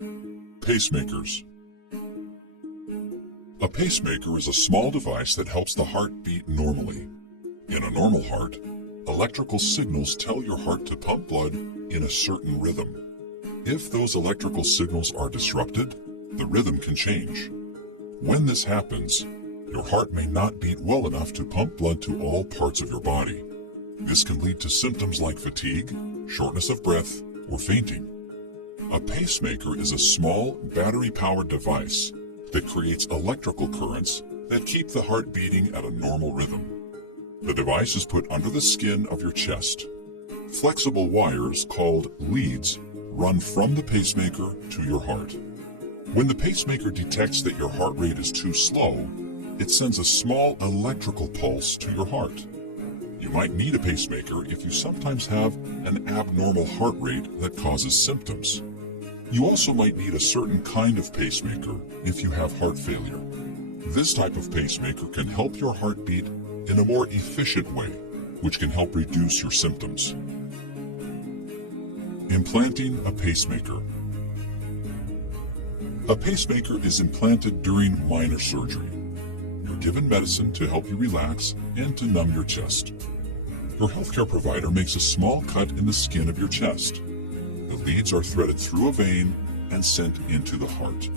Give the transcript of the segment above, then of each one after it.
Pacemakers. A pacemaker is a small device that helps the heart beat normally. In a normal heart, electrical signals tell your heart to pump blood in a certain rhythm. If those electrical signals are disrupted, the rhythm can change. When this happens, your heart may not beat well enough to pump blood to all parts of your body. This can lead to symptoms like fatigue, shortness of breath, or fainting. A pacemaker is a small, battery-powered device that creates electrical currents that keep the heart beating at a normal rhythm. The device is put under the skin of your chest. Flexible wires, called leads, run from the pacemaker to your heart. When the pacemaker detects that your heart rate is too slow, it sends a small electrical pulse to your heart. You might need a pacemaker if you sometimes have an abnormal heart rate that causes symptoms. You also might need a certain kind of pacemaker if you have heart failure. This type of pacemaker can help your heart beat in a more efficient way, which can help reduce your symptoms. Implanting a pacemaker. A pacemaker is implanted during minor surgery. You're given medicine to help you relax and to numb your chest. Your healthcare provider makes a small cut in the skin of your chest. The leads are threaded through a vein and sent into the heart.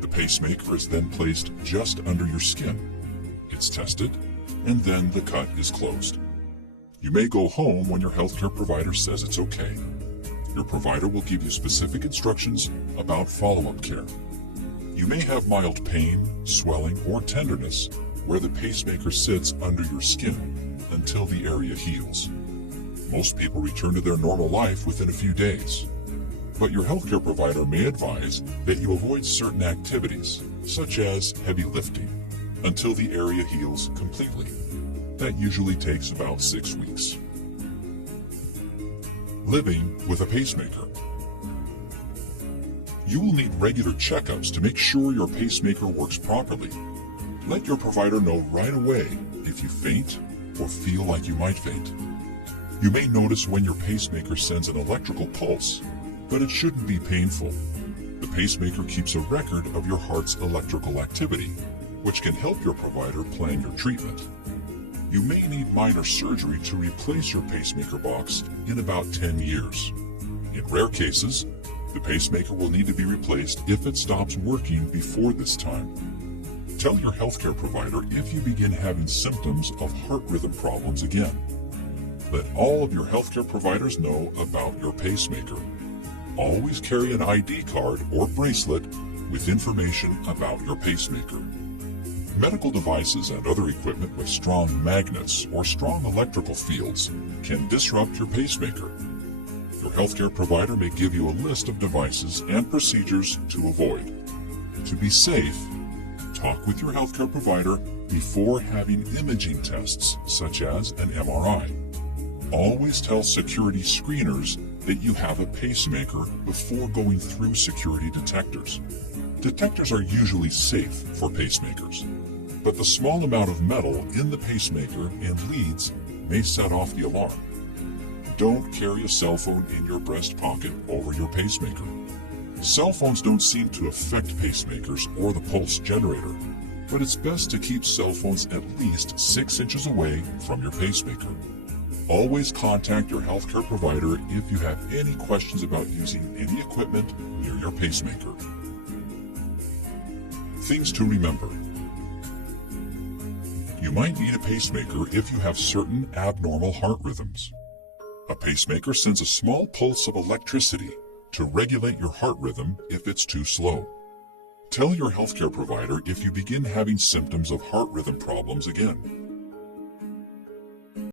The pacemaker is then placed just under your skin. It's tested, and then the cut is closed. You may go home when your healthcare provider says it's okay. Your provider will give you specific instructions about follow-up care. You may have mild pain, swelling, or tenderness where the pacemaker sits under your skin until the area heals. Most people return to their normal life within a few days. But your healthcare provider may advise that you avoid certain activities, such as heavy lifting, until the area heals completely. That usually takes about 6 weeks. Living with a pacemaker. You will need regular checkups to make sure your pacemaker works properly. Let your provider know right away if you faint or feel like you might faint. You may notice when your pacemaker sends an electrical pulse, but it shouldn't be painful. The pacemaker keeps a record of your heart's electrical activity, which can help your provider plan your treatment. You may need minor surgery to replace your pacemaker box in about 10 years. In rare cases, the pacemaker will need to be replaced if it stops working before this time. Tell your healthcare provider if you begin having symptoms of heart rhythm problems again. Let all of your healthcare providers know about your pacemaker. Always carry an ID card or bracelet with information about your pacemaker. Medical devices and other equipment with strong magnets or strong electrical fields can disrupt your pacemaker. Your healthcare provider may give you a list of devices and procedures to avoid. To be safe, talk with your healthcare provider before having imaging tests such as an MRI. Always tell security screeners that you have a pacemaker before going through security detectors. Detectors are usually safe for pacemakers, but the small amount of metal in the pacemaker and leads may set off the alarm. Don't carry a cell phone in your breast pocket over your pacemaker. Cell phones don't seem to affect pacemakers or the pulse generator, but it's best to keep cell phones at least 6 inches away from your pacemaker. Always contact your healthcare provider if you have any questions about using any equipment near your pacemaker. Things to remember. You might need a pacemaker if you have certain abnormal heart rhythms. A pacemaker sends a small pulse of electricity to regulate your heart rhythm if it's too slow. Tell your healthcare provider if you begin having symptoms of heart rhythm problems again.